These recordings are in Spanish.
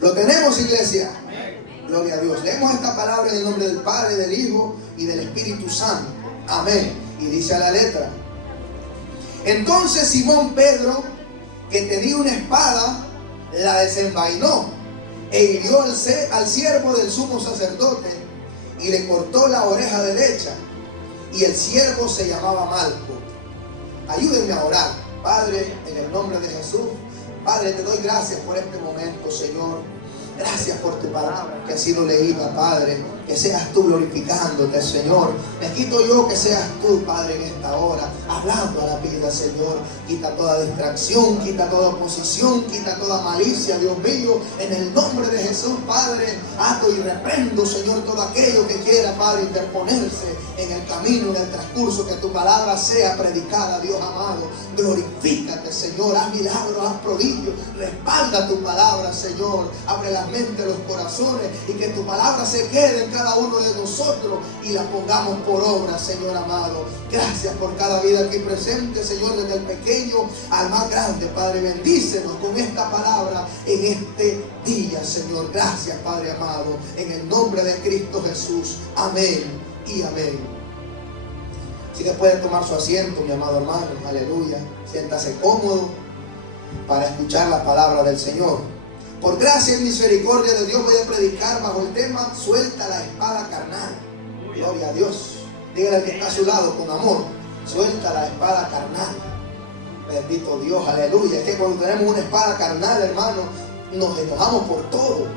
¿Lo tenemos, iglesia? Gloria a Dios. Leemos esta palabra en el nombre del Padre, del Hijo y del Espíritu Santo. Amén. Y dice a la letra: entonces Simón Pedro, que tenía una espada, la desenvainó e hirió al siervo del sumo sacerdote y le cortó la oreja derecha. Y el siervo se llamaba Malco. Ayúdenme a orar. Padre, en el nombre de Jesús, Padre, te doy gracias por este momento, Señor. Gracias por tu palabra que ha sido leída, Padre. Que seas tú glorificándote, Señor. Me quito yo que seas tú, Padre, en esta hora, hablando a la vida, Señor. Quita toda distracción, quita toda oposición, quita toda malicia, Dios mío. En el nombre de Jesús, Padre, ato y reprendo, Señor, todo aquello que quiera, Padre, interponerse en el camino, en el transcurso, que tu palabra sea predicada, Dios amado. Glorifícate, Señor. Haz milagros, haz prodigios. Respalda tu palabra, Señor. Abre las mentes, los corazones, y que tu palabra se quede en cada uno de nosotros y la pongamos por obra, Señor amado. Gracias por cada vida aquí presente, Señor, desde el pequeño al más grande. Padre, bendícenos con esta palabra en este día, Señor. Gracias, Padre amado, en el nombre de Cristo Jesús. Amén y amén. Si que puede tomar su asiento, mi amado hermano. Aleluya. Siéntase cómodo para escuchar la palabra del Señor. Por gracia y misericordia de Dios voy a predicar bajo el tema: suelta la espada carnal. Gloria a Dios. Dígale al que está a su lado con amor: suelta la espada carnal. Bendito Dios, aleluya. Es que cuando tenemos una espada carnal, hermano, nos enojamos por todo.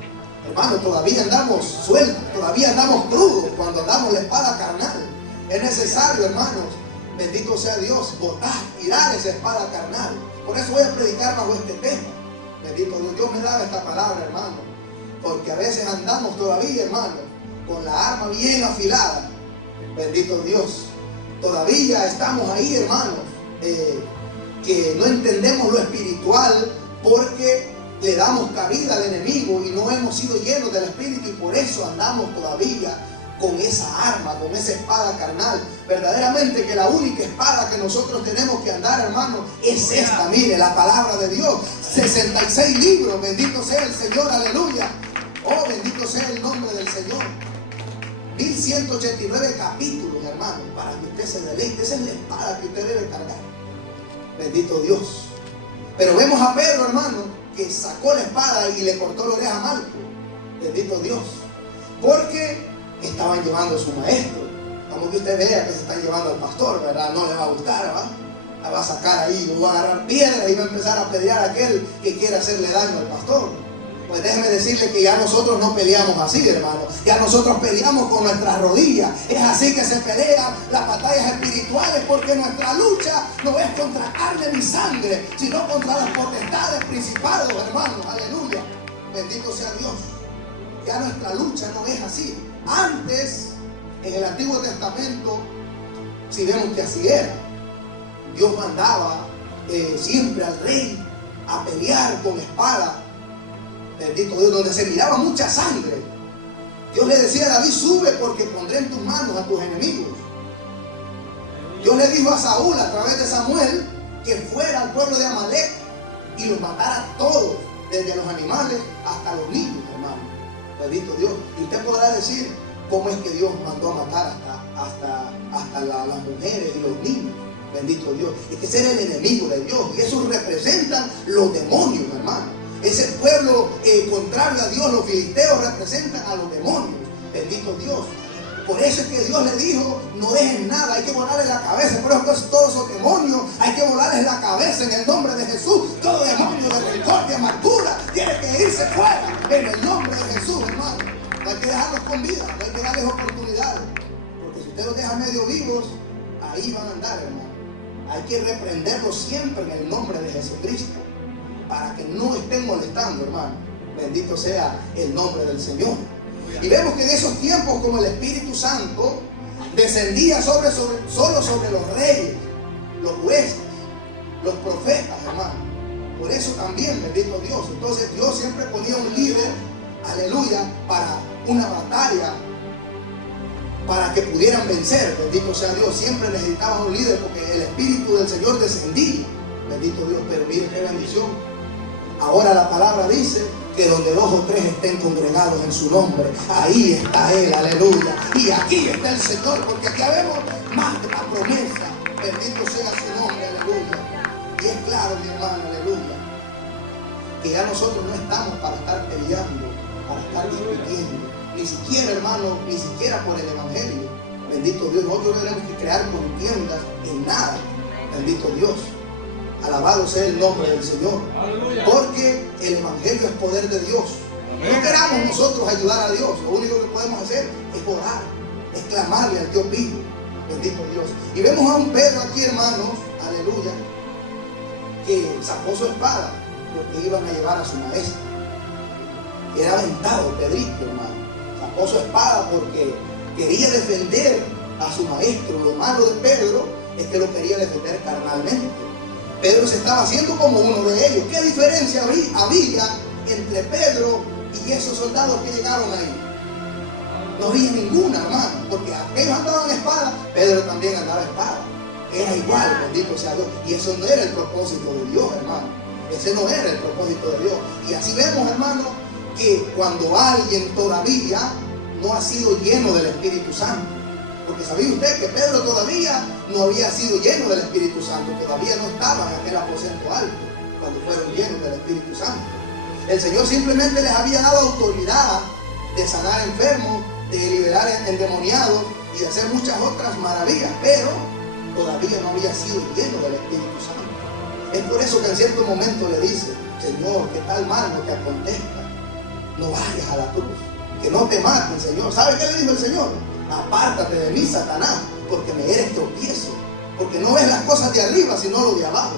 Hermano, todavía andamos sueltos, todavía andamos crudos cuando andamos la espada carnal. Es necesario, hermanos, bendito sea Dios, botar, tirar esa espada carnal. Por eso voy a predicar bajo este tema. Bendito Dios. Dios me daba esta palabra, hermano, porque a veces andamos todavía, hermano, con la arma bien afilada. Bendito Dios. Todavía estamos ahí, hermanos, que no entendemos lo espiritual porque le damos cabida al enemigo y no hemos sido llenos del Espíritu, y por eso andamos todavía con esa arma, con esa espada carnal. Verdaderamente que la única espada que nosotros tenemos que andar, hermano, es esta. Mire, la palabra de Dios. 66 libros, bendito sea el Señor, aleluya. Oh, bendito sea el nombre del Señor. 1189 capítulos, hermano, para que usted se deleite. Esa es la espada que usted debe cargar. Bendito Dios. Pero vemos a Pedro, hermano, que sacó la espada y le cortó la oreja a Malco. Bendito Dios. Porque estaban llevando a su maestro. Como que usted vea que se están llevando al pastor, ¿verdad? No le va a gustar, ¿verdad? La va a sacar ahí, va a agarrar piedras y va a empezar a apedrear a aquel que quiere hacerle daño al pastor. Pues déjeme decirle que ya nosotros no peleamos así, hermano. Ya nosotros peleamos con nuestras rodillas. Es así que se pelean las batallas espirituales, porque nuestra lucha no es contra carne ni sangre, sino contra las potestades, principados, hermanos. Aleluya. Bendito sea Dios. Ya nuestra lucha no es así. Antes, en el Antiguo Testamento, si vemos que así era, Dios mandaba siempre al rey a pelear con espada. Bendito Dios, donde se miraba mucha sangre. Dios le decía a David: sube, porque pondré en tus manos a tus enemigos. Dios le dijo a Saúl a través de Samuel que fuera al pueblo de Amalek y los matara a todos, desde los animales hasta los niños, hermano. Bendito Dios. Y usted podrá decir: ¿cómo es que Dios mandó a matar hasta las mujeres y los niños? Bendito Dios. Es que ese era el enemigo de Dios, y eso representan los demonios, hermano. Ese pueblo contrario a Dios, los filisteos, representan a los demonios. Bendito Dios. Por eso es que Dios le dijo: no dejen nada, hay que volarles la cabeza. Por eso todos esos demonios hay que volarles la cabeza en el nombre de Jesús. Todo demonio de rencor, de amargura, tiene que irse fuera en el nombre de Jesús, hermano. No hay que dejarlos con vida, no hay que darles oportunidades, porque si usted los deja medio vivos, ahí van a andar, hermano. Hay que reprenderlos siempre en el nombre de Jesucristo, para que no estén molestando, hermano. Bendito sea el nombre del Señor. Y vemos que en esos tiempos, como el Espíritu Santo descendía solo sobre los reyes, los jueces, los profetas, hermano. Por eso también, bendito Dios. Entonces Dios siempre ponía un líder, aleluya, para una batalla, para que pudieran vencer. Bendito sea Dios. Siempre necesitaban un líder, porque el Espíritu del Señor descendía. Bendito Dios. Pero mire qué bendición. Ahora la palabra dice que donde 2 o 3 estén congregados en su nombre, ahí está Él, aleluya. Y aquí está el Señor, porque aquí vemos más de la promesa. Bendito sea su nombre, aleluya. Y es claro, mi hermano, aleluya, que ya nosotros no estamos para estar peleando, para estar discutiendo, ni siquiera, hermano, ni siquiera por el evangelio. Bendito Dios, nosotros no tenemos que crear contiendas en nada. Bendito Dios. Alabado sea el nombre del Señor. Porque el evangelio es poder de Dios. No queramos nosotros ayudar a Dios. Lo único que podemos hacer es orar, es clamarle al Dios vivo. Bendito Dios. Y vemos a un Pedro aquí, hermanos, aleluya, que sacó su espada porque iban a llevar a su maestro. Era aventado Pedrito, hermano. Sacó su espada porque quería defender a su maestro. Lo malo de Pedro es que lo quería defender carnalmente. Pedro se estaba haciendo como uno de ellos. ¿Qué diferencia había entre Pedro y esos soldados que llegaron ahí? No había ninguna, hermano, porque aquellos andaban en espada, Pedro también andaba en espada. Era igual, bendito sea Dios. Y eso no era el propósito de Dios, hermano. Ese no era el propósito de Dios. Y así vemos, hermano, que cuando alguien todavía no ha sido lleno del Espíritu Santo, porque sabía usted que Pedro todavía no había sido lleno del Espíritu Santo, todavía no estaba en aquel aposento alto cuando fueron llenos del Espíritu Santo. El Señor simplemente les había dado autoridad de sanar enfermos, de liberar endemoniados y de hacer muchas otras maravillas, pero todavía no había sido lleno del Espíritu Santo. Es por eso que en cierto momento le dice: Señor, que tal mal no te acontezca, no vayas a la cruz, que no te maten, Señor. ¿Sabe qué le dijo el Señor? Apártate de mí, Satanás, porque me eres tropiezo, porque no ves las cosas de arriba, sino lo de abajo.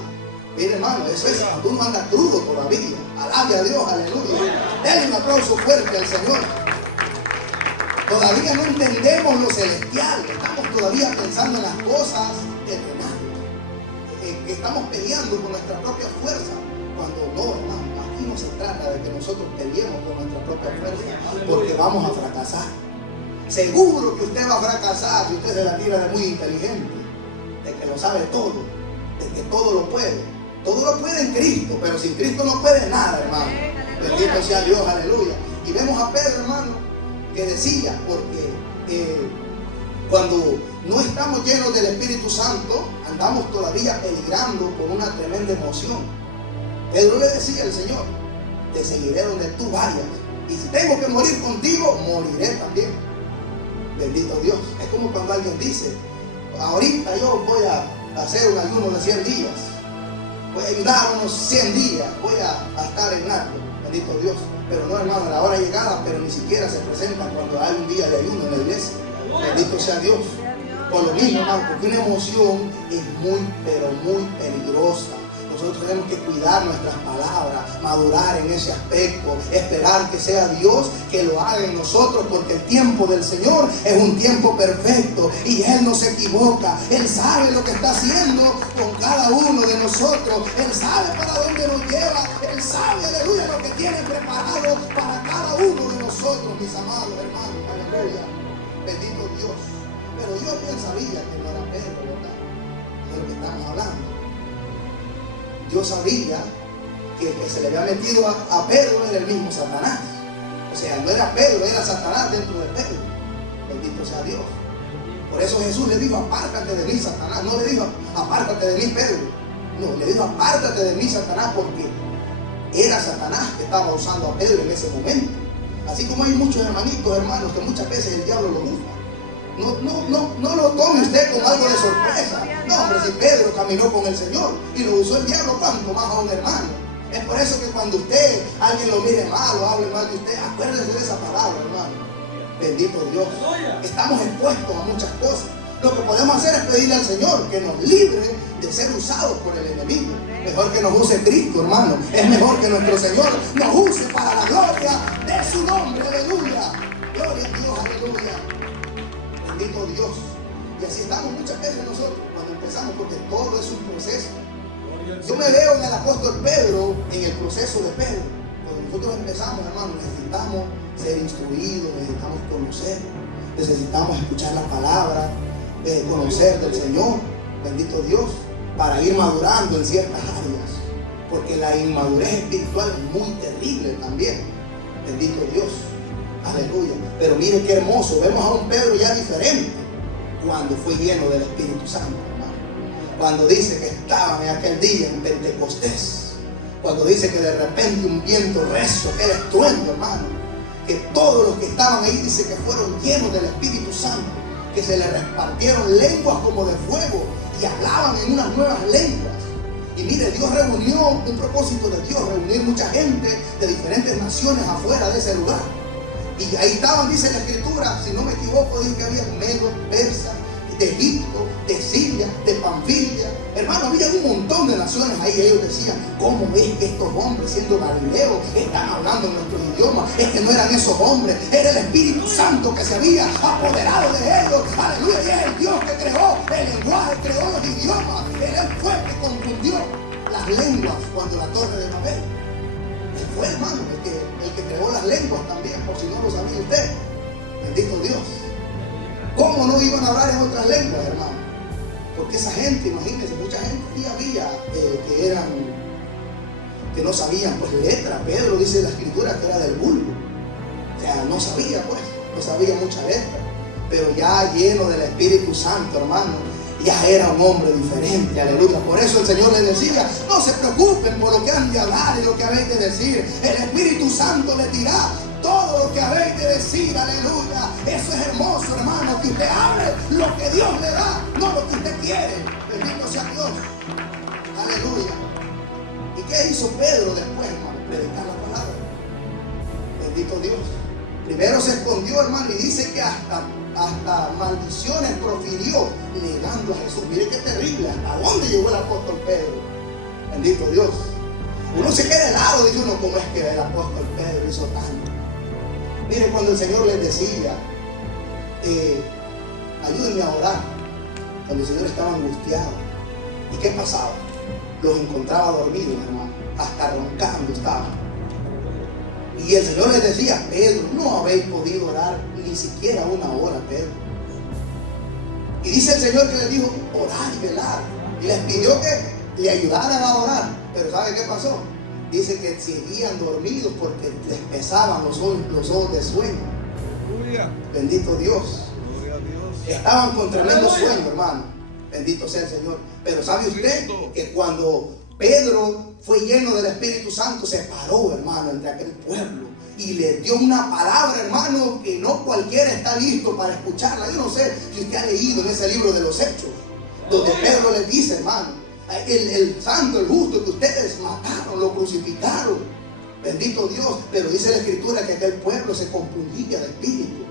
Mire, hermano, eso es cuando uno anda crudo todavía. Alabe a Dios, aleluya. Denle un aplauso fuerte al Señor. Todavía no entendemos lo celestial, estamos todavía pensando en las cosas terrenales, que estamos peleando con nuestra propia fuerza, cuando no, hermano, aquí no se trata de que nosotros peleemos con nuestra propia fuerza, porque vamos a fracasar. Seguro que usted va a fracasar si usted se la tira de muy inteligente, de que lo sabe todo, de que todo lo puede. Todo lo puede en Cristo, pero sin Cristo no puede nada, hermano. Bendito sea Dios, aleluya. Y vemos a Pedro, hermano, que decía, porque cuando no estamos llenos del Espíritu Santo, andamos todavía peligrando con una tremenda emoción. Pedro le decía al Señor: te seguiré donde tú vayas, y si tengo que morir contigo, moriré también. Bendito Dios. Es como cuando alguien dice: ahorita yo voy a hacer un ayuno de 100 días, voy a ayudar unos 100 días, voy a estar en algo. Bendito Dios. Pero no, hermano, a la hora llegada, pero ni siquiera se presentan cuando hay un día de ayuno en la iglesia. Bendito sea Dios. Por lo mismo, hermano, porque una emoción es muy, pero muy peligrosa. Nosotros tenemos que cuidar nuestras palabras, madurar en ese aspecto, esperar que sea Dios que lo haga en nosotros, porque el tiempo del Señor es un tiempo perfecto y Él no se equivoca. Él sabe lo que está haciendo con cada uno de nosotros. Él sabe para dónde nos lleva. Él sabe, aleluya, lo que tiene preparado para cada uno de nosotros, mis amados hermanos. Aleluya. Bendito Dios. Pero yo bien sabía que no era Pedro, ¿verdad? De lo que estamos hablando. Yo sabía que el que se le había metido a Pedro era el mismo Satanás. O sea, no era Pedro, era Satanás dentro de Pedro. Bendito sea Dios. Por eso Jesús le dijo: apártate de mí, Satanás. No le dijo: apártate de mí, Pedro. No, le dijo: apártate de mí, Satanás, porque era Satanás que estaba usando a Pedro en ese momento. Así como hay muchos hermanitos, hermanos, que muchas veces el diablo lo usa. No lo tome usted como algo de sorpresa. No, hombre, si Pedro caminó con el Señor y lo usó el diablo, ¿cuánto más a un hermano? Es por eso que cuando alguien lo mire mal o hable mal de usted, acuérdese de esa palabra, hermano. Bendito Dios. Estamos expuestos a muchas cosas. Lo que podemos hacer es pedirle al Señor que nos libre de ser usados por el enemigo. Mejor que nos use Cristo, hermano. Es mejor que nuestro Señor nos use para la gloria de su nombre. Aleluya. Gloria a Dios, aleluya. Bendito Dios. Y así estamos muchas veces nosotros cuando empezamos, porque todo es un proceso. Yo me veo en el apóstol Pedro, en el proceso de Pedro. Cuando nosotros empezamos, hermano, necesitamos ser instruidos, necesitamos conocer, necesitamos escuchar la palabra, conocer del Señor, bendito Dios, para ir madurando en ciertas áreas. porque la inmadurez espiritual es muy terrible también. Bendito Dios. Aleluya. Pero mire qué hermoso. Vemos a un Pedro ya diferente cuando fue lleno del Espíritu Santo, hermano. Cuando dice que estaban en aquel día en Pentecostés. Cuando dice que de repente un viento recio, aquel estruendo, hermano. Que todos los que estaban ahí dice que fueron llenos del Espíritu Santo. Que se les repartieron lenguas como de fuego y hablaban en unas nuevas lenguas. Y mire, Dios reunió, un propósito de Dios, reunir mucha gente de diferentes naciones afuera de ese lugar. Y ahí estaban, dice la Escritura, si no me equivoco, dice que había medos, persas, de Egipto, de Siria, de Panfilia. Hermano, había un montón de naciones ahí. Ellos decían, ¿cómo es que estos hombres, siendo galileos, están hablando en nuestro idioma? Es que no eran esos hombres, era el Espíritu Santo que se había apoderado de ellos. Aleluya, y es el Dios que creó el lenguaje, creó los idiomas. Él fue el que confundió las lenguas cuando la Torre de Babel. Él fue, hermano, el que creó las lenguas también, por si no lo sabía usted. Bendito Dios. ¿Cómo no iban a hablar en otras lenguas, hermano? Porque esa gente, imagínense, mucha gente había que no sabían pues letra. Pedro dice en la Escritura que era del vulgo. O sea, no sabía pues, no sabía mucha letra. Pero ya lleno del Espíritu Santo, hermano, ya era un hombre diferente, aleluya. Por eso el Señor le decía, no se preocupen por lo que han de hablar y lo que habéis de decir. El Espíritu Santo les dirá todo lo que habéis de decir, aleluya. Eso es hermoso, hermano, que usted hable lo que Dios le da, no lo que usted quiere. Bendito sea Dios, aleluya. ¿Y qué hizo Pedro después, hermano? Predicar la palabra. Bendito Dios. Primero se escondió, hermano, y dice que hasta maldiciones profirió negando a Jesús. Mire qué terrible, hasta dónde llegó el apóstol Pedro. Bendito Dios. Uno se queda helado, dice uno, ¿cómo es que el apóstol Pedro hizo tanto? Mire, cuando el Señor les decía, ayúdenme a orar, cuando el Señor estaba angustiado, ¿y qué pasaba? Los encontraba dormidos, hermano, hasta roncando estaban. Y el Señor les decía, Pedro, no habéis podido orar ni siquiera una hora, Pedro. Y dice el Señor que les dijo, orad y velad. Y les pidió que le ayudaran a orar. Pero ¿sabe qué pasó? Dice que seguían dormidos porque les pesaban los ojos de sueño. Bendito Dios. Estaban con tremendo sueño, hermano. Bendito sea el Señor. Pero ¿sabe usted que cuando Pedro fue lleno del Espíritu Santo, se paró, hermano, entre aquel pueblo y le dio una palabra, hermano, que no cualquiera está listo para escucharla? Yo no sé si usted ha leído en ese libro de los Hechos, donde Pedro le dice, hermano, el santo, el justo que ustedes mataron, lo crucificaron. Bendito Dios. Pero dice la Escritura que aquel pueblo se compungía de espíritu.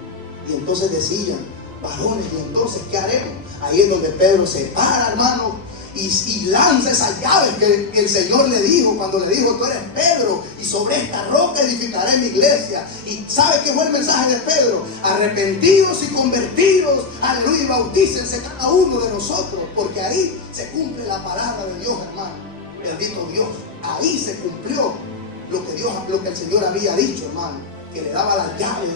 Y entonces decían, varones, ¿y entonces qué haremos? Ahí es donde Pedro se para, hermano, y lanza esas llaves que el Señor le dijo cuando le dijo, tú eres Pedro, y sobre esta roca edificaré mi iglesia. Y ¿sabe qué fue el mensaje de Pedro? Arrepentidos y convertidos, aleluya, y bautícense cada uno de nosotros, porque ahí se cumple la palabra de Dios, hermano. Bendito Dios. Ahí se cumplió lo que el Señor había dicho, hermano, que le daba las llaves,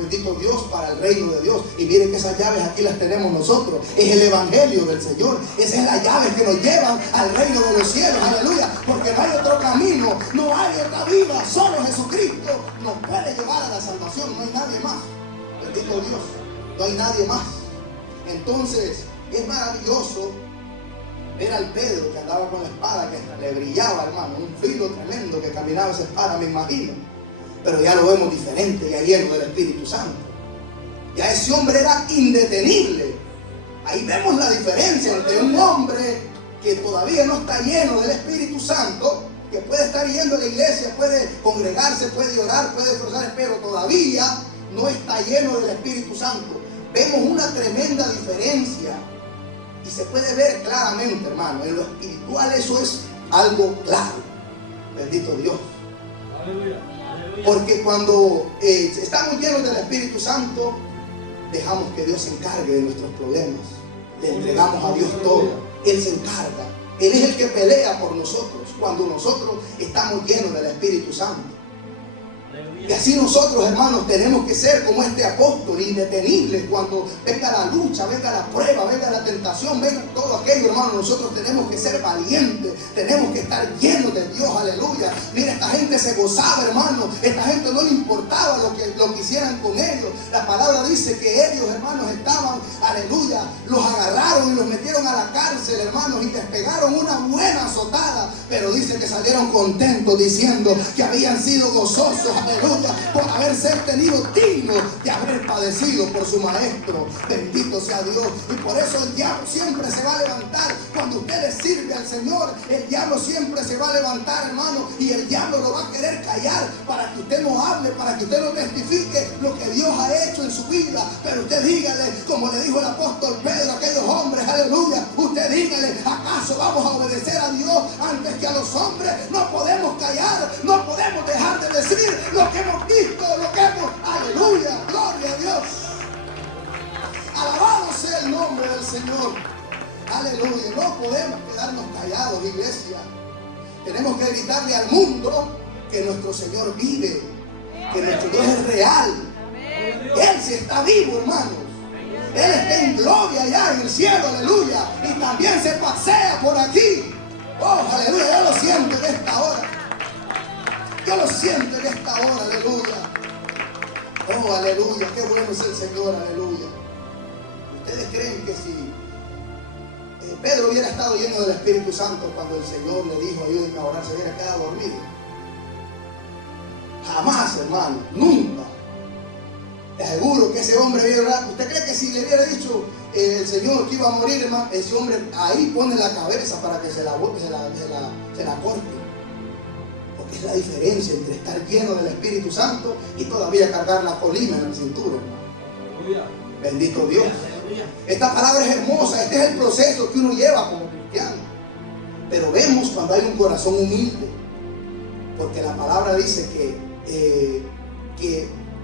bendito Dios, para el reino de Dios. Y miren que esas llaves aquí las tenemos nosotros. Es el evangelio del Señor. Esa es la llave que nos llevan al reino de los cielos, aleluya. Porque no hay otro camino, no hay otra vida, solo Jesucristo nos puede llevar a la salvación. No hay nadie más, bendito Dios, no hay nadie más. Entonces es maravilloso ver al Pedro que andaba con la espada, que le brillaba, hermano, un filo tremendo que caminaba esa espada, me imagino. Pero ya lo vemos diferente, ya lleno del Espíritu Santo. Ya ese hombre era indetenible. Ahí vemos la diferencia entre un hombre que todavía no está lleno del Espíritu Santo, que puede estar yendo a la iglesia, puede congregarse, puede orar, puede esforzarse, pero todavía no está lleno del Espíritu Santo. Vemos una tremenda diferencia. Y se puede ver claramente, hermano. En lo espiritual eso es algo claro. Bendito Dios. Aleluya. Porque cuando estamos llenos del Espíritu Santo, dejamos que Dios se encargue de nuestros problemas. Le entregamos a Dios todo. Él se encarga. Él es el que pelea por nosotros cuando nosotros estamos llenos del Espíritu Santo. Y así nosotros, hermanos, tenemos que ser como este apóstol, indetenibles cuando venga la lucha, venga la prueba, venga la tentación, venga todo aquello, hermanos. Nosotros tenemos que ser valientes, tenemos que estar llenos de Dios, aleluya. Mira, esta gente se gozaba, hermanos. Esta gente no le importaba lo que hicieran con ellos. La palabra dice que ellos, hermanos, estaban, aleluya, los agarraron y los metieron a la cárcel, hermanos, y les pegaron una buena azotada. Pero dice que salieron contentos diciendo que habían sido gozosos, aleluya, por haberse tenido digno de haber padecido por su maestro. Bendito sea Dios. Y por eso el diablo siempre se va a levantar. Cuando usted le sirve al Señor, el diablo siempre se va a levantar, hermano, y el diablo lo va a querer callar para que usted no hable, para que usted no testifique lo que Dios ha hecho en su vida. Pero usted dígale, como le dijo el apóstol Pedro a aquellos hombres, aleluya, usted dígale: ¿acaso vamos a obedecer a Dios antes que a los hombres? No podemos callar, no podemos dejar de decir lo que hemos visto, lo que hemos, aleluya, gloria a Dios. Alabado sea el nombre del Señor, aleluya. No podemos quedarnos callados, iglesia. Tenemos que gritarle al mundo que nuestro Señor vive, que nuestro Dios es real. Él sí está vivo, hermanos. Él está en gloria allá en el cielo, aleluya. Y también se pasea por aquí. Oh, aleluya, yo lo siento en esta hora. Yo lo siento en esta hora, aleluya. Oh, aleluya, qué bueno es el Señor, aleluya. ¿Ustedes creen que si Pedro hubiera estado lleno del Espíritu Santo cuando el Señor le dijo: ayúdenme a orar, se hubiera quedado dormido? Jamás, hermano, nunca. Te aseguro que ese hombre hubiera orado. ¿Usted cree que si le hubiera dicho el Señor que iba a morir, hermano, ese hombre ahí pone la cabeza para que se la corte? Porque es la diferencia entre estar lleno del Espíritu Santo y todavía cargar la colima en la cintura, hermano. Bendito Dios. Esta palabra es hermosa. Este es el proceso que uno lleva como cristiano. Pero vemos cuando hay un corazón humilde, porque la palabra dice que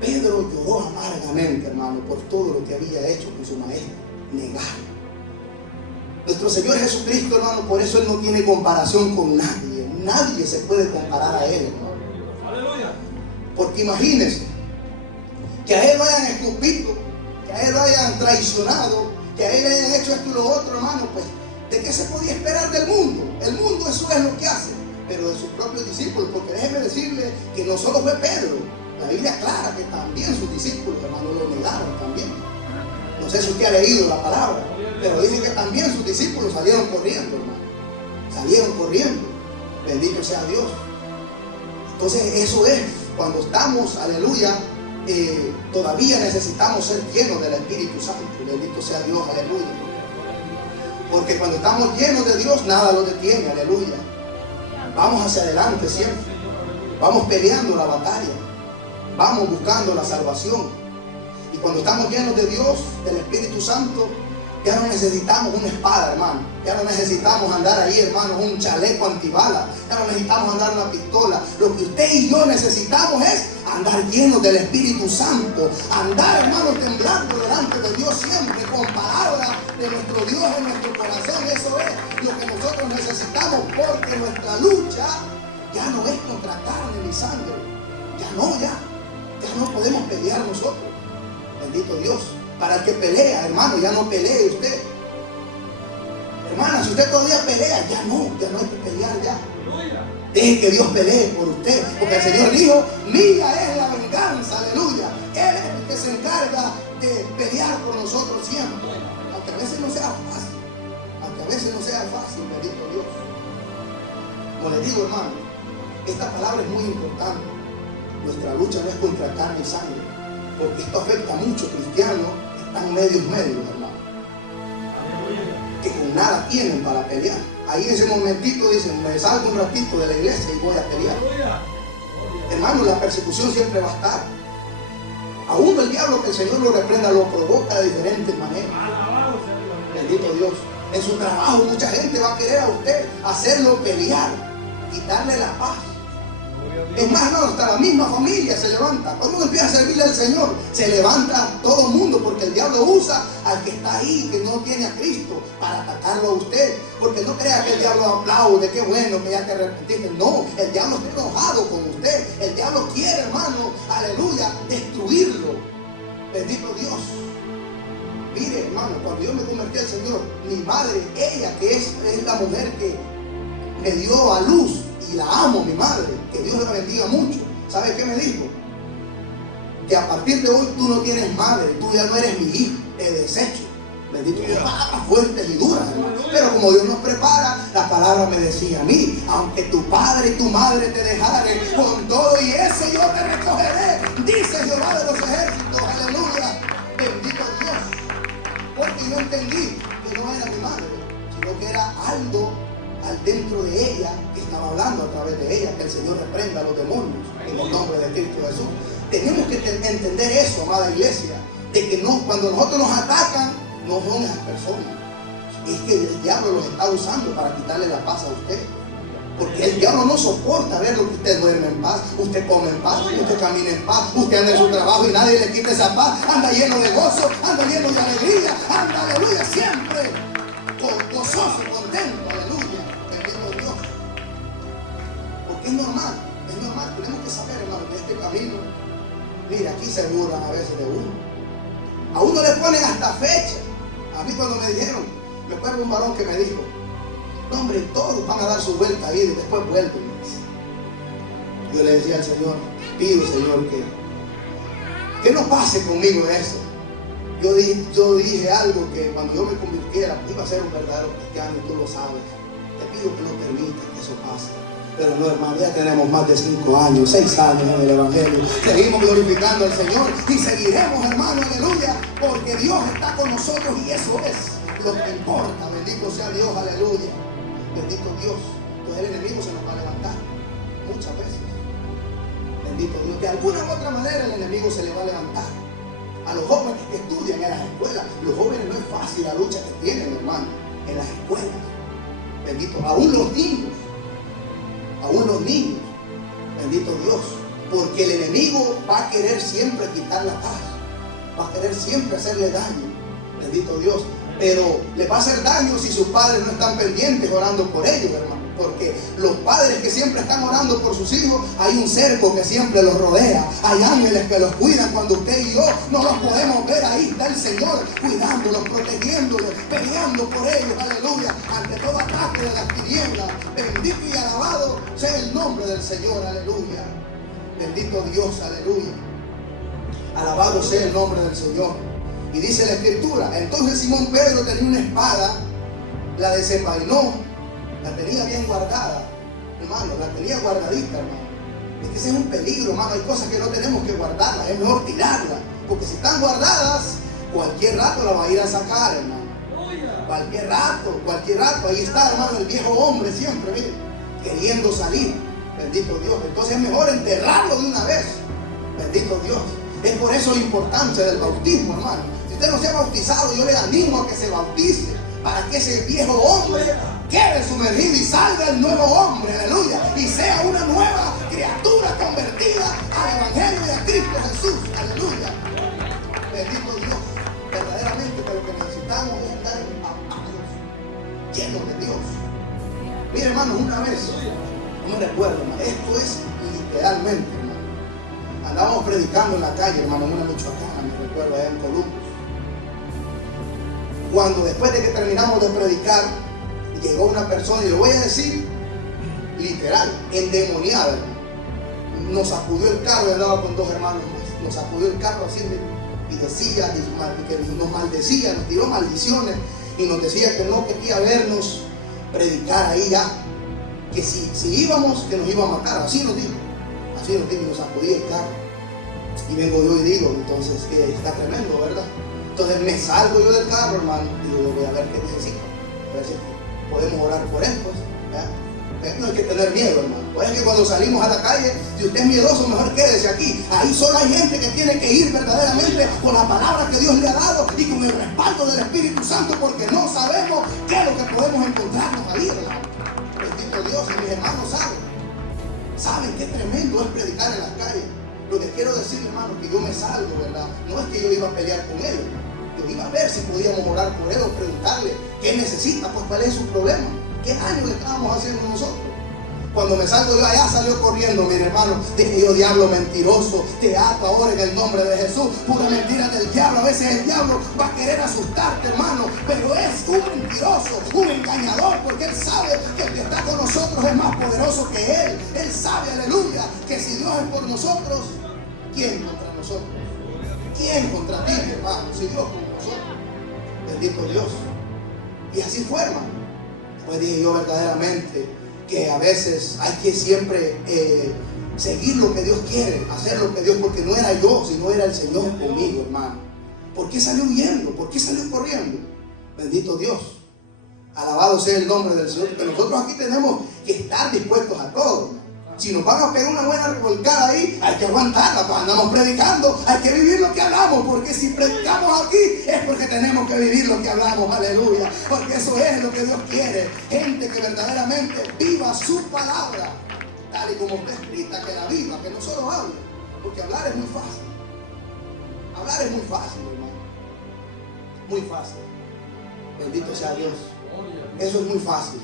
Pedro lloró amargamente, hermano, por todo lo que había hecho con su maestro. Negado. Nuestro Señor Jesucristo, hermano, por eso Él no tiene comparación con nadie. Nadie se puede comparar a Él, hermano. Aleluya. Porque imagínense que a Él lo hayan escupido, que a Él lo hayan traicionado, que a Él le hayan hecho esto y lo otro, hermano. Pues, ¿de qué se podía esperar del mundo? El mundo eso es lo que hace, pero de sus propios discípulos. Porque déjeme decirle que no solo fue Pedro. La Biblia aclara que también sus discípulos, hermano, lo negaron también. No sé si usted ha leído la palabra, pero dice que también sus discípulos salieron corriendo, hermano. Salieron corriendo. Bendito sea Dios. Entonces eso es cuando estamos, aleluya, todavía necesitamos ser llenos del Espíritu Santo. Bendito sea Dios, aleluya. Porque cuando estamos llenos de Dios, nada lo detiene, aleluya. Vamos hacia adelante siempre. Vamos peleando la batalla. Vamos buscando la salvación. Y cuando estamos llenos de Dios, del Espíritu Santo, ya no necesitamos una espada, hermano. Ya no necesitamos andar ahí, hermano, un chaleco antibala. Ya no necesitamos andar una pistola. Lo que usted y yo necesitamos es andar llenos del Espíritu Santo. Andar, hermano, temblando delante de Dios siempre, con palabras de nuestro Dios en nuestro corazón. Eso es lo que nosotros necesitamos, porque nuestra lucha ya no es contra carne ni sangre. Ya no podemos pelear nosotros. Bendito Dios. Para el que pelea, hermano, ya no pelee usted. Hermana, si usted todavía pelea, ya no hay que pelear ya. Deje que Dios pelee por usted. Porque el Señor dijo: mía es la venganza, aleluya. Él es el que se encarga de pelear por nosotros siempre. Aunque a veces no sea fácil. Bendito Dios. Como les digo, hermano, esta palabra es muy importante. Nuestra lucha no es contra carne y sangre, porque esto afecta a muchos cristianos que están medios, hermano, que con nada tienen para pelear. Ahí en ese momentito dicen: me salgo un ratito de la iglesia y voy a pelear. Hermano, la persecución siempre va a estar. Aún el diablo, que el Señor lo reprenda, lo provoca de diferentes maneras. Bendito Dios. En su trabajo mucha gente va a querer a usted hacerlo pelear, quitarle la paz. Es más, hermano, hasta la misma familia se levanta. Cuando uno empieza a servirle al Señor, se levanta todo el mundo, porque el diablo usa al que está ahí, que no tiene a Cristo, para atacarlo a usted. Porque no crea que el diablo aplaude, qué bueno que ya te arrepentiste. No, el diablo está enojado con usted. El diablo quiere, hermano, aleluya, destruirlo. Bendito Dios. Mire, hermano, cuando yo me convertí al Señor, mi madre, ella que es la mujer que me dio a luz, y la amo, mi madre, que Dios la bendiga mucho. ¿Sabe qué me dijo? Que a partir de hoy tú no tienes madre, tú ya no eres mi hijo, te desecho. Bendito Dios, palabras fuertes y duras, hermano. Pero como Dios nos prepara, la palabra me decía a mí: aunque tu padre y tu madre te dejaren, con todo y eso yo te recogeré, dice Jehová de los ejércitos. Aleluya, bendito Dios. Porque yo entendí que no era mi madre, sino que era algo al dentro de ella que estaba hablando a través de ella. Que el Señor reprenda a los demonios en el nombre de Cristo Jesús. Tenemos que entender eso, amada iglesia, de que no, cuando nosotros nos atacan, no son esas personas, es que el diablo los está usando para quitarle la paz a usted. Porque el diablo no soporta ver lo que usted duerme en paz, usted come en paz, usted camina en paz, usted anda en su trabajo y nadie le quita esa paz, anda lleno de gozo, anda lleno de alegría, anda, aleluya, siempre gozoso, contento, aleluya, bendito Dios. Porque es normal, tenemos que saber, hermano, que este camino, mira, aquí se burlan a veces de uno. A uno le ponen hasta fecha. A mí cuando me dijeron, me acuerdo un varón que me dijo: no, hombre, todos van a dar su vuelta ahí y después vuelven. Yo le decía al Señor, pido, Señor, que no pase conmigo eso. Yo dije algo, que cuando yo me convirtiera iba a ser un verdadero cristiano, y tú lo sabes. Te pido que no permitas que eso pase. Pero no, hermano, ya tenemos más de 5 años, 6 años en el Evangelio. Seguimos glorificando al Señor y seguiremos, hermano, aleluya, porque Dios está con nosotros y eso es lo que importa. Bendito sea Dios, aleluya. Bendito Dios. Entonces el enemigo se nos va a levantar muchas veces. Bendito Dios. De alguna u otra manera el enemigo se le va a levantar. A los jóvenes que estudian en las escuelas, los jóvenes no es fácil la lucha que tienen, hermano, en las escuelas. Bendito. Aún los niños, bendito Dios, porque el enemigo va a querer siempre quitar la paz, va a querer siempre hacerle daño, bendito Dios, pero le va a hacer daño si sus padres no están pendientes orando por ellos, hermano, porque los padres que siempre están orando por sus hijos, hay un cerco que siempre los rodea, hay ángeles que los cuidan. Cuando usted y yo no los podemos ver, ahí está el Señor cuidándolos, protegiéndolos, peleando por ellos, aleluya, ante todo ataque de las tinieblas. Bendito y alabado sea el nombre del Señor, aleluya. Bendito Dios, aleluya. Alabado sea el nombre del Señor. Y dice la Escritura: entonces Simón Pedro tenía una espada, la desenvainó, la tenía bien guardada, hermano, la tenía guardadita, hermano. Es que ese es un peligro, hermano. Hay cosas que no tenemos que guardarlas, es mejor tirarlas, porque si están guardadas, cualquier rato la va a ir a sacar, hermano. Cualquier rato, ahí está, hermano, el viejo hombre siempre, mire, queriendo salir, bendito Dios. Entonces es mejor enterrarlo de una vez, bendito Dios. Es por eso la importancia del bautismo, hermano. Si usted no se ha bautizado, yo le animo a que se bautice, para que ese viejo hombre quede sumergido y salga el nuevo hombre, aleluya, y sea una nueva criatura convertida al Evangelio y a Cristo Jesús, aleluya. Bendito Dios. Verdaderamente que lo que necesitamos es estar empapados, llenos de Dios. Mire, hermano, una vez, no me recuerdo, hermano, esto es literalmente, hermano. Andábamos predicando en la calle, hermano, en una Michoacana, me recuerdo, allá en Columbus. Cuando después de que terminamos de predicar, llegó una persona, y lo voy a decir literal, endemoniada, hermano. Nos sacudió el carro, y andaba con 2 hermanos más. Nos sacudió el carro así, y decía, que nos maldecía, nos tiró maldiciones, y nos decía que no quería vernos predicar ahí ya, que si íbamos, que nos iba a matar. Así nos dijo, y nos sacudía el carro. Y vengo yo y digo, entonces, que está tremendo, ¿verdad? Entonces me salgo yo del carro, hermano, y digo, voy a ver qué necesito, a ver si podemos orar por él, pues, ¿verdad? No hay que tener miedo, hermano. Pues es que cuando salimos a la calle, si usted es miedoso, mejor quédese aquí. Ahí solo hay gente que tiene que ir verdaderamente con la palabra que Dios le ha dado y con el respaldo del Espíritu Santo, porque no sabemos qué es lo que podemos encontrarnos ahí, hermano. Bendito Dios, y mis hermanos saben. ¿Saben qué tremendo es predicar en las calles? Lo que quiero decir, hermano, que yo me salgo, ¿verdad? No es que yo iba a pelear con él. Yo iba a ver si podíamos orar por él o preguntarle qué necesita, pues cuál es su problema. ¿Qué daño le estábamos haciendo nosotros? Cuando me salgo yo allá, salió corriendo, mi hermano. Dije yo, diablo mentiroso, te ato ahora en el nombre de Jesús. Pura mentira del diablo. A veces el diablo va a querer asustarte, hermano, pero es un mentiroso, un engañador, porque él sabe que el que está con nosotros es más poderoso que él. Él sabe, aleluya, que si Dios es por nosotros, ¿quién contra nosotros? ¿Quién contra ti, mi hermano? Si Dios con nosotros. Bendito Dios. Y así fue, hermano. Pues dije yo verdaderamente que a veces hay que siempre seguir lo que Dios quiere, hacer lo que Dios, porque no era yo, sino era el Señor conmigo, hermano. ¿Por qué salió huyendo? ¿Por qué salió corriendo? Bendito Dios. Alabado sea el nombre del Señor, porque nosotros aquí tenemos que estar dispuestos a todo. Si nos van a pegar una buena revolcada ahí, hay que aguantarla. Cuando andamos predicando, hay que vivir lo que hablamos, porque si predicamos aquí es porque tenemos que vivir lo que hablamos, aleluya, porque eso es lo que Dios quiere. Gente que verdaderamente viva su palabra, tal y como está escrita, que la viva, que no solo hable, porque hablar es muy fácil. Hablar es muy fácil, hermano, muy fácil. Bendito sea Dios. Eso es muy fácil.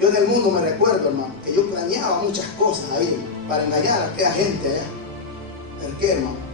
Yo en el mundo me recuerdo, hermano, que yo planeaba muchas cosas ahí para engañar a aquella gente allá. ¿Por qué, hermano?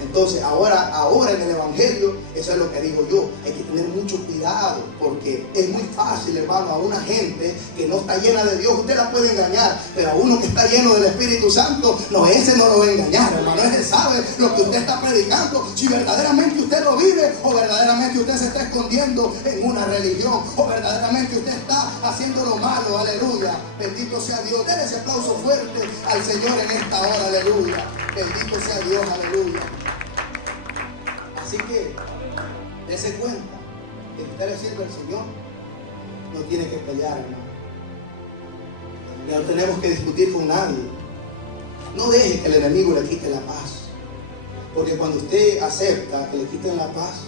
Entonces, ahora en el Evangelio, eso es lo que digo yo, hay que tener mucho cuidado, porque es muy fácil, hermano, a una gente que no está llena de Dios, usted la puede engañar, pero a uno que está lleno del Espíritu Santo, no, ese no lo va a engañar, hermano, ese sabe lo que usted está predicando, si verdaderamente usted lo vive, o verdaderamente usted se está escondiendo en una religión, o verdaderamente usted está haciendo lo malo, aleluya. Bendito sea Dios. Denle ese aplauso fuerte al Señor en esta hora, aleluya. Bendito sea Dios, aleluya. Así que, dése cuenta que usted le sirve al Señor, no tiene que pelear, hermano. Ya no tenemos que discutir con nadie. No deje que el enemigo le quite la paz. Porque cuando usted acepta que le quiten la paz,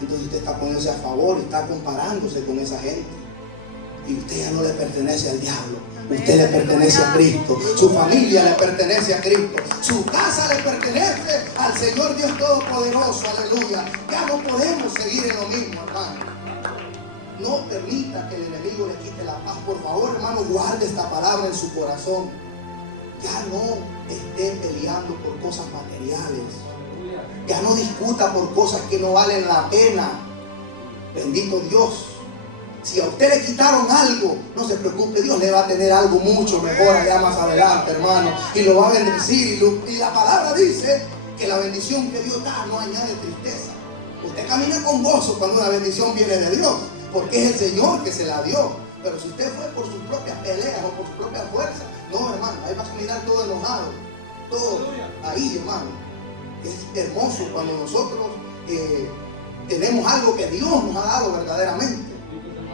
entonces usted está poniéndose a favor, está comparándose con esa gente. Y usted ya no le pertenece al diablo. Usted le pertenece a Cristo. Su familia le pertenece a Cristo. Su casa le pertenece al Señor Dios Todopoderoso. Aleluya. Ya no podemos seguir en lo mismo, hermano. No permita que el enemigo le quite la paz. Por favor, hermano, guarde esta palabra en su corazón. Ya no esté peleando por cosas materiales. Ya no discuta por cosas que no valen la pena. Bendito Dios. Si a usted le quitaron algo, no se preocupe, Dios le va a tener algo mucho mejor allá más adelante, hermano, y lo va a bendecir. Y la palabra dice que la bendición que Dios da no añade tristeza. Usted camina con gozo cuando una bendición viene de Dios, porque es el Señor que se la dio. Pero si usted fue por sus propias peleas o por su propia fuerza, no, hermano, ahí va a caminar todo enojado, todo ahí, hermano. Es hermoso cuando nosotros tenemos algo que Dios nos ha dado verdaderamente.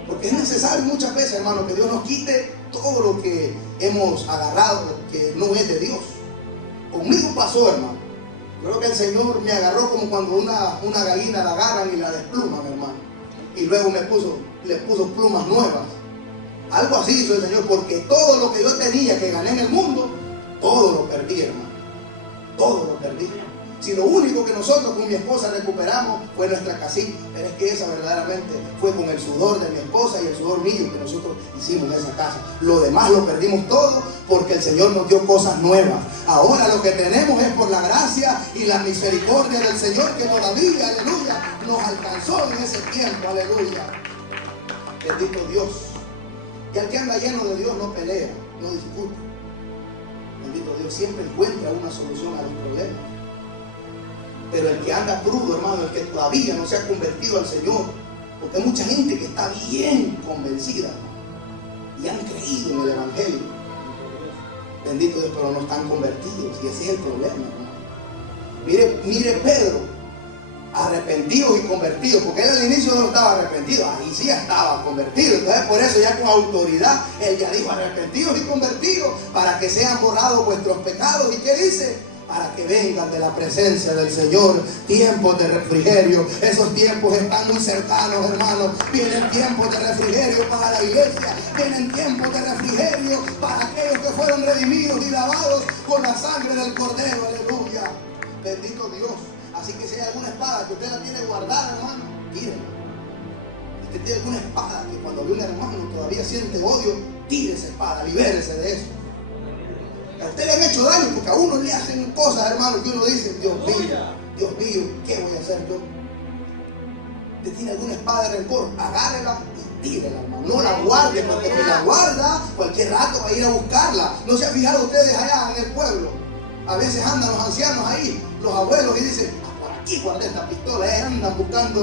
Porque es necesario muchas veces, hermano, que Dios nos quite todo lo que hemos agarrado, que no es de Dios. Conmigo pasó, hermano. Creo que el Señor me agarró como cuando una gallina la agarran y la despluman, hermano. Y luego le puso plumas nuevas. Algo así hizo el Señor, porque todo lo que yo tenía que gané en el mundo, todo lo perdí, hermano. Todo lo perdí. Si lo único que nosotros con mi esposa recuperamos fue nuestra casita, pero es que esa verdaderamente fue con el sudor de mi esposa y el sudor mío que nosotros hicimos esa casa. Lo demás lo perdimos todo porque el Señor nos dio cosas nuevas. Ahora lo que tenemos es por la gracia y la misericordia del Señor que todavía, aleluya, nos alcanzó en ese tiempo, aleluya. Bendito Dios. Y el que anda lleno de Dios no pelea, no discute. Bendito Dios, siempre encuentra una solución a los problemas. Pero el que anda crudo, hermano, el que todavía no se ha convertido al Señor, porque hay mucha gente que está bien convencida y han creído en el Evangelio. Bendito Dios, pero no están convertidos, y ese es el problema, hermano. Mire Pedro, arrepentido y convertido, porque él al inicio no estaba arrepentido, ahí sí ya estaba convertido. Entonces por eso ya con autoridad él ya dijo: arrepentidos y convertidos para que sean borrados vuestros pecados. ¿Y qué dice? para que vengan de la presencia del Señor. Tiempos de refrigerio. Esos tiempos están muy cercanos, hermanos. Vienen tiempos de refrigerio para la iglesia. Vienen tiempos de refrigerio para aquellos que fueron redimidos y lavados con la sangre del Cordero. Aleluya. Bendito Dios. Así que si hay alguna espada que usted la tiene guardada, hermano, tírela. Si usted tiene alguna espada que cuando ve un hermano todavía siente odio, tire esa espada, libérese de eso. A usted le han hecho daño porque a uno le hacen cosas, hermano, que uno dice, Dios mío, ¿qué voy a hacer yo? Usted tiene alguna espada de rencor, agárrela y tírela, hermano. No la guarde, porque si la guarda, cualquier rato va a ir a buscarla. ¿No se han fijado ustedes allá en el pueblo? A veces andan los ancianos ahí, los abuelos, y dicen, por aquí guardé esta pistola, andan buscando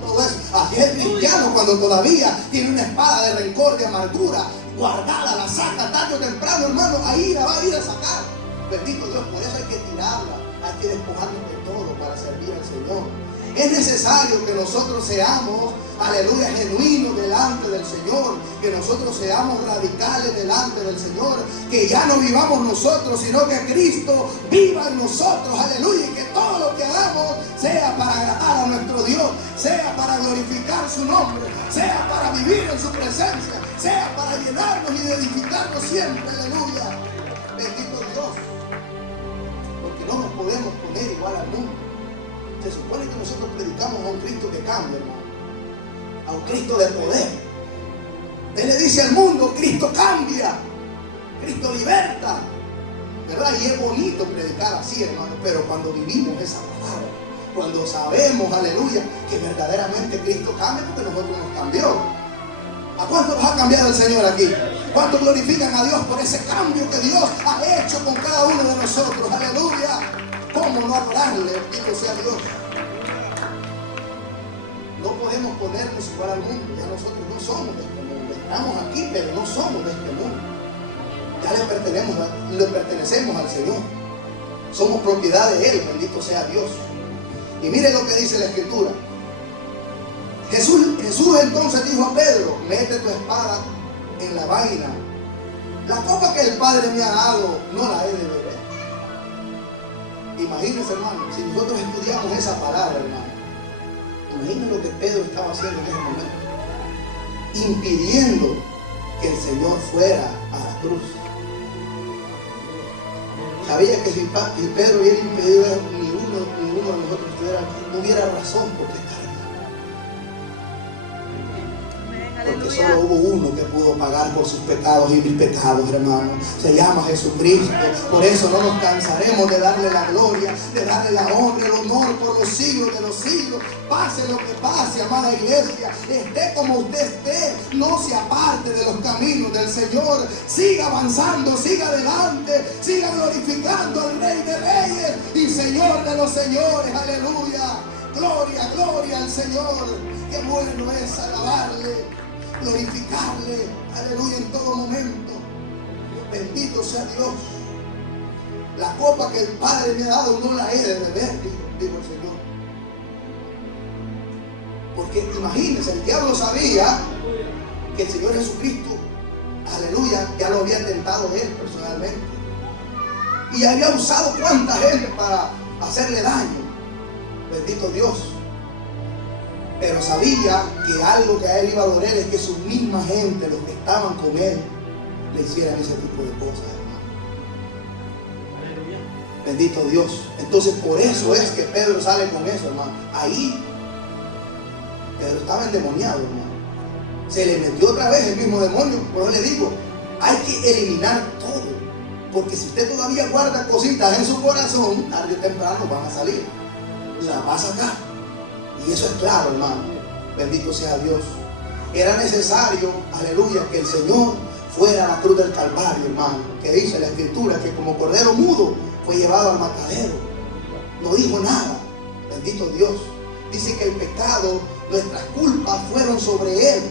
todo eso. Así es el cristiano cuando todavía tiene una espada de rencor, de amargura, guardada, la saca tarde o temprano, hermano, ahí la va a ir a sacar. Bendito Dios, por eso hay que tirarla, hay que despojarnos de todo para servir al Señor. Es necesario que nosotros seamos, aleluya, genuinos delante del Señor, que nosotros seamos radicales delante del Señor, que ya no vivamos nosotros, sino que Cristo viva en nosotros, aleluya, y que todo lo que hagamos sea para agradar a nuestro Dios, sea para glorificar su nombre, sea para vivir en su presencia, sea para llenarnos y edificarnos siempre, aleluya. Bendito Dios, porque no nos podemos poner igual al mundo. Se supone que nosotros predicamos a un Cristo que cambia, hermano, a un Cristo de poder. Él le dice al mundo, Cristo cambia, Cristo liberta, ¿verdad? Y es bonito predicar así, hermano, pero cuando vivimos esa palabra, cuando sabemos, aleluya, que verdaderamente Cristo cambia, porque nosotros nos cambió. ¿A cuántos nos ha cambiado el Señor aquí? ¿Cuántos glorifican a Dios por ese cambio que Dios ha hecho con cada uno de nosotros? Aleluya. ¿Cómo no adorarle? Bendito sea Dios. No podemos ponernos igual al mundo. Ya nosotros no somos de este mundo. Estamos aquí, pero no somos de este mundo. Ya le pertenecemos al Señor. Somos propiedad de Él. Bendito sea Dios. Y mire lo que dice la Escritura. Jesús entonces dijo a Pedro, mete tu espada en la vaina. La copa que el Padre me ha dado, no la he de beber. Imagínense, hermano, si nosotros estudiamos esa palabra, hermano, imagínense lo que Pedro estaba haciendo en ese momento, impidiendo que el Señor fuera a la cruz. Sabía que si Pedro hubiera impedido ni uno de nosotros no hubiera razón por qué estar aquí. Porque solo hubo uno que pudo pagar por sus pecados y mis pecados, hermano. Se llama Jesucristo. Por eso no nos cansaremos de darle la gloria, de darle la honra y el honor por los siglos de los siglos. Pase lo que pase, amada iglesia, esté como usted esté, no se aparte de los caminos del Señor. Siga avanzando, siga adelante, siga glorificando al Rey de Reyes y Señor de los Señores. Aleluya. Gloria, gloria al Señor. Qué bueno es alabarle, glorificarle, aleluya, en todo momento. Bendito sea Dios. La copa que el Padre me ha dado no la he de beber, dijo el Señor. Porque imagínense, el diablo sabía que el Señor Jesucristo, aleluya, ya lo había tentado él personalmente. Y había usado cuánta gente para hacerle daño. Bendito Dios. Pero sabía que algo que a él iba a doler es que su misma gente, los que estaban con él, le hicieran ese tipo de cosas, hermano. Bendito Dios. Entonces por eso es que Pedro sale con eso, hermano. Ahí Pedro estaba endemoniado, hermano. Se le metió otra vez el mismo demonio. Por eso le digo, hay que eliminar todo. Porque si usted todavía guarda cositas en su corazón, tarde o temprano van a salir. La va a sacar. Y eso es claro, hermano. Bendito sea Dios. Era necesario, aleluya, que el Señor fuera a la cruz del Calvario, hermano. Que dice la Escritura que como cordero mudo fue llevado al matadero. No dijo nada. Bendito Dios. Dice que el pecado, nuestras culpas fueron sobre Él.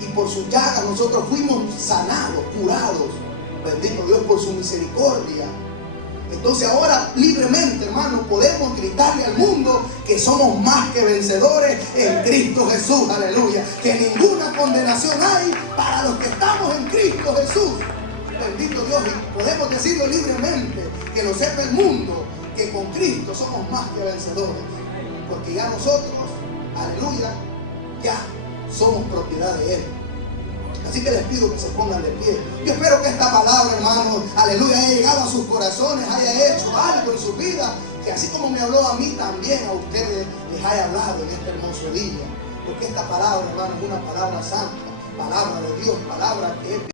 Y por sus llagas nosotros fuimos sanados, curados. Bendito Dios por su misericordia. Entonces ahora libremente, hermano, podemos gritarle al mundo que somos más que vencedores en Cristo Jesús, aleluya. Que ninguna condenación hay para los que estamos en Cristo Jesús. bendito Dios, y podemos decirlo libremente, que lo sepa el mundo, que con Cristo somos más que vencedores, porque ya nosotros, aleluya, ya somos propiedad de Él. Así que les pido que se pongan de pie. Yo espero que esta palabra, hermanos, aleluya, haya llegado a sus corazones, haya hecho algo en su vida, que así como me habló a mí, también a ustedes les haya hablado en este hermoso día. Porque esta palabra, hermanos, es una palabra santa, palabra de Dios, palabra que es